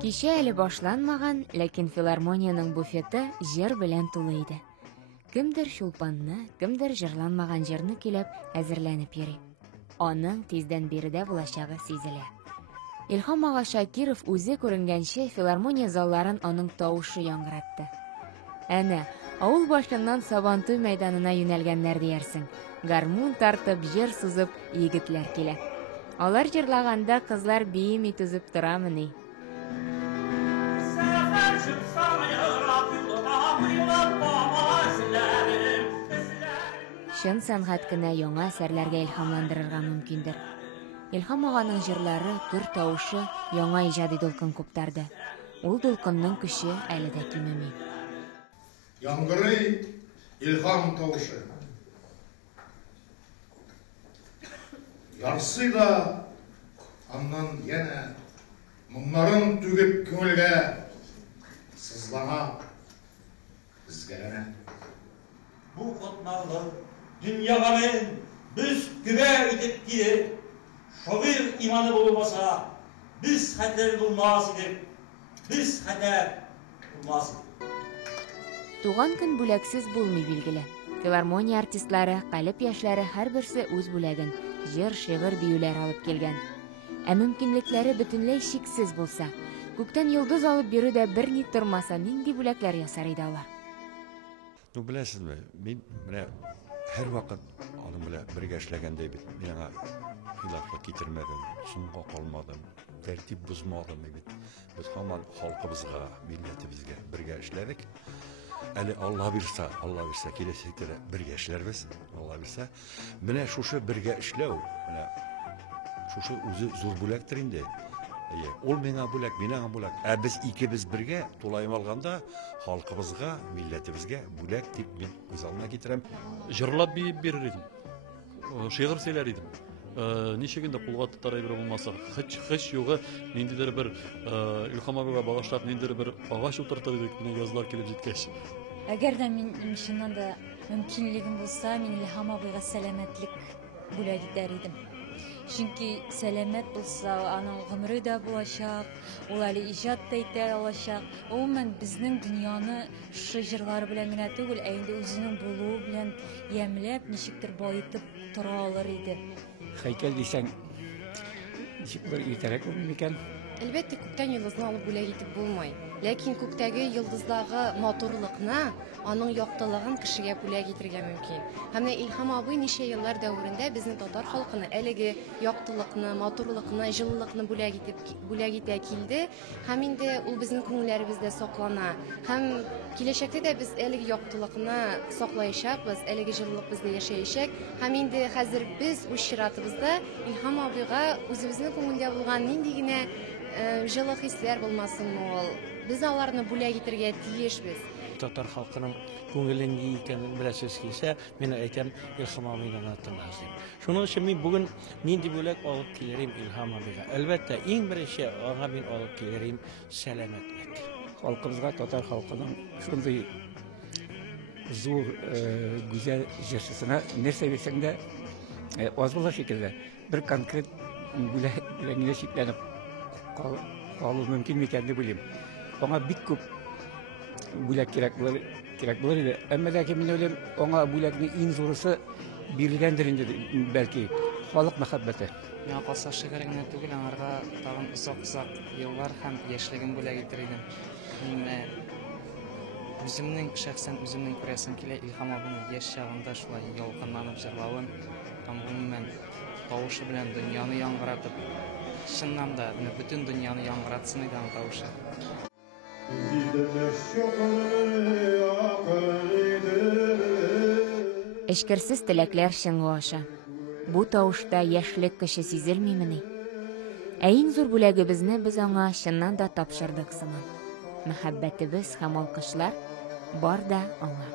Кичә әле башланмаган, ләкин филармониянең буфеты җыр белән тулы иде. Кемдер шулпанны, кемдер җырланмаган җырны көйләп әзерләнеп йөри. Аның тиздән биредә булачагы сизелә. Илһам ага Шакиров үзе күренгәнчә филармония залларын аның тавышы яңгыратты. Әнә, авыл башыннан Сабантуй мәйданына юнәлгәннәр диярсең. Гармун тартып, җыр сузып, егетләр килә. Алар җырлаганда кызлар биим итүзеп торамыни. Шын сәнгать кенә яңа әсәрләргә илһамландырырга мөмкиндер. Илһам аганың җырлары, көр тавышы яңа иҗади дулкын куптарды. Ул дулкынның көче әле дә кимеми. Яңгырый илһам тавышы. Ярсый да аннан яна моңнарын түгеп күңелгә сызлана, изгәләнә. Bu kotmarlı dünyaya men biz güve itip gider. Şoğir imanı bulmasa biz hater bulmaz idik. Biz hater bulmaz idik. Туган көн бүләксез булмый билгеле. Филармония артистлары, калып яшьләре һәрберсе үз бүләген, җыр, шигырь, биюләр алып килгән. Ә мөмкинлекләре бөтенләй шиксез булса, күктән йолдыз алып бирүдә берни тормаса, нинди бүләкләр ясар иде алар? Беләсезме, мин менә һәр вакыт аның белән бергә эшләгәндәй бит. Мин аңа хилафлык китермәдем, соңга калмадым, тәртип бозмадым бит. Без һаман халкыбызга, милләтебезгә бергә эшләдек. Әле Алла бирсә, киләчәктә бергә эшләрбез. Алла бирсә, менә шушы бергә эшләү, менә шушы үзе зур бүләктер инде. Ул миңа бүләк, мин аңа бүләк. Ә без икебез бергә тулайым алганда халкыбызга, милләтебезгә бүләк дип мин үз алдыма китерәм. Җырлап биеп бирер идем. Шигырь сөйләр идем. Ничегендә кулга тотар әйбер булмаса, һич югы ниндидер бер Илһам абыйга багышлап ниндидер бер агач утыртыр идек, менә язлар килеп җиткәч. Әгәр дә мин чыннан да мөмкинлегем булса, мин Илһам абыйга сәламәтлек бүләк итәр идем. Чөнки сәламәт булса, аның гомере дә булачак, ул әле иҗат та итә алачак. Гомумән безнең дөньяны шу җырлар белән генә түгел, ә инде үзенең булуы белән ямьләп, ничектер баетып тора алыр иде. Хәйкәл дисәң, ничек бер иртәрәк булмый микән? Әлбәттә, күктән йолдызны алып бүләк итеп булмый. Ләкин күктәге йолдыздагы матурлыкны, аның яктылыгын кешегә бүләк итәргә мөмкин. Һәм менә Илһам абый ничә еллар дәврендә безнең татар халкына әлеге яктылыкны, матурлыкны, җылылыкны бүләк итә килде. Һәм инде ул безнең күңелләребездә саклана. Һәм киләчәктә дә без әлеге яктылыкны саклаячакбыз, әлеге җылылык бездә яшәячәк. Һәм инде хәзер без үз чиратыбызда Илһам абыйга үзебезнең күңелдә булган нинди генә җылы хисләр булмасынмы ул, без аларны бүләк итәргә тиешбез. Татар халкының күңелен ни икәнен беләсез килсә, мин әйтәм Илһам абыйдан атылмасын. Шуның өчен мин бүген нинди бүләк алып килерим Илһам абыйга? Әлбәттә, иң беренче аңа мин алып килерим сәламәтлек. Халкыбызга, татар халкының шундый зур, гүзәл җырчысына нәрсә бирсәң дә аз була шикелле. Бер конкрет бүләгенә шикләнеп калу мөмкин микән дип уйлыйм. Аңа бик күп бүләк кирәк булыр иде. Әмма ләкин мин уйлыйм, аңа бүләкнең иң зурысы бирелгәндер инде, бәлки, халык мәхәббәте. Миңа калса шигырь генә түгел, аңарга тагын озак еллар һәм яшьлеген бүләк итер идем. Мин үземнең шәхсән үземнең күрәсем килә Илһам абыйның яшь чагында шулай ялкынланып җырлавын, һәм гомумән тавышы белән дөньяны яңгыратып, чыннан да бөтен дөньяны яңгыратсын иде аның тавышы. Эшкерсез теләкләр чыңгы аша. Бу тавышта яшьлек көче сизелмимени? Ә иң зур бүләгебезне без аңа чыннан да тапшырдык сыман. Мәхәббәтебез һәм алкышлар бар да аңа.